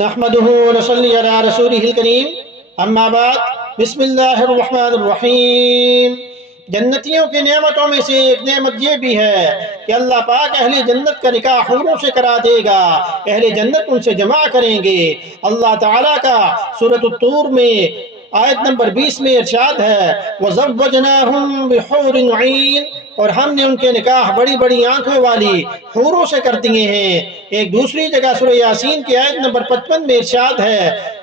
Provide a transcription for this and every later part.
نحمده ونصلي على رسوله الكريم اما بعد بسم اللہ الرحمن الرحیم۔ جنتیوں کی نعمتوں میں سے ایک نعمت یہ بھی ہے کہ اللہ پاک اہل جنت کا نکاح حوروں سے کرا دے گا، اہل جنت ان سے جمع کریں گے۔ اللہ تعالیٰ کا سورۃ الطور میں آیت نمبر 20 میں ارشاد ہے وَزَوَّجْنَاهُمْ بِحُورٍ عِينٍ، اور ہم نے ان کے نکاح بڑی بڑی آنکھوں والی حوروں سے کر دیے ہیں۔ ایک دوسری جگہ سورہ یاسین کی آیت نمبر 55 میں ارشاد ہے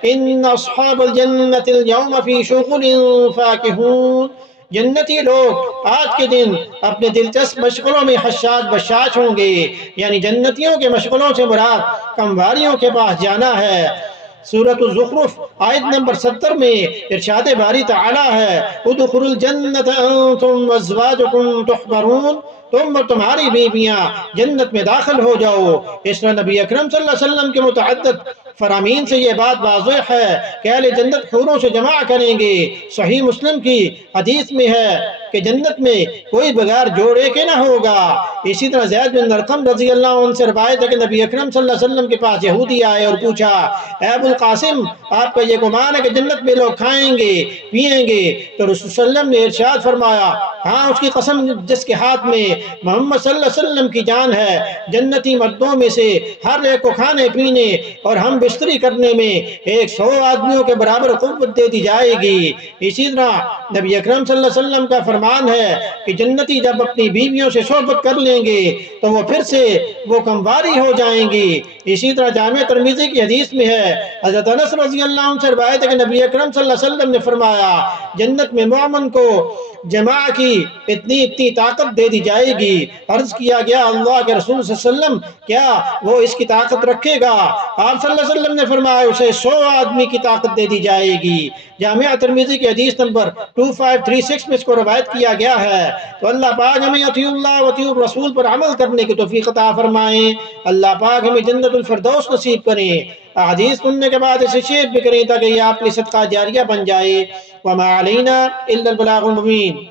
ان اصحاب الجنت اليوم فی شغل فاکہون، جنتی لوگ آج کے دن اپنے دلچسپ مشغلوں میں حشاش بشاش ہوں گے، یعنی جنتیوں کے مشغلوں سے مراد کمواریوں کے پاس جانا ہے۔ سورۃ الزخرف آیت نمبر 70 میں ارشاد باری تعالی ہے ادخلوا الجنت انتم وازواجکم تحبرون، تم اور تمہاری بیویاں جنت میں داخل ہو جاؤ۔ اس میں نبی اکرم صلی اللہ علیہ وسلم کے متعدد فرامین سے یہ بات واضح ہے کہ اہل جنت حوروں سے جمع کریں گے۔ صحیح مسلم کی حدیث میں ہے کہ جنت میں کوئی بغیر جوڑے کے نہ ہوگا۔ اسی طرح زید بن ارقم رضی اللہ عنہ سے روایت ہے کہ نبی اکرم صلی اللہ علیہ وسلم کے پاس یہودی آئے اور پوچھا اے ابو القاسم، آپ کا یہ گمان ہے کہ جنت میں لوگ کھائیں گے پیئیں گے؟ تو رسول صلی اللہ علیہ وسلم نے ارشاد فرمایا ہاں، اس کی قسم جس کے ہاتھ میں محمد صلی اللہ علیہ وسلم کی جان ہے، جنتی مردوں میں سے ہر ایک کو کھانے پینے اور ہم بستری کرنے میں 100 آدمیوں کے برابر قوت دے دی جائے گی۔ اسی طرح نبی اکرم صلی اللہ علیہ وسلم کا فرمان ہے کہ جنتی جب اپنی بیویوں سے صحبت کر لیں گے تو وہ پھر سے وہ کمواری ہو جائیں گی۔ اسی طرح جامع ترمذی کی حدیث میں ہے حضرت انس رضی اللہ عنہ سے روایت ہے کہ نبی اکرم صلی اللہ علیہ وسلم نے فرمایا جنت میں مومن کو جماع کی اتنی طاقت دے دی جائے گی۔ عرض کیا گیا اللہ کے رسول صلی اللہ علیہ وسلم کیا وہ اس کی طاقت رکھے گا؟ آپ صلی اللہ علیہ وسلم نے فرمایا اسے 100 آدمی کی طاقت دے دی جائے گی۔ جامعہ ترمذی کی حدیث نمبر 2536 میں اس کو روایت کیا گیا ہے۔ تو اللہ پاک ہمیں اطیعوا اللہ واطیعوا الرسول پر عمل کرنے کی توفیق عطا فرمائیں۔ اللہ پاک ہمیں جنت الفردوس نصیب کریں۔ احادیث سننے کے بعد اسے شیئر بھی کریں تاکہ یہ آپ کے صدقہ جاریہ بن جائے۔ وما علینا الا البلاغ المبین۔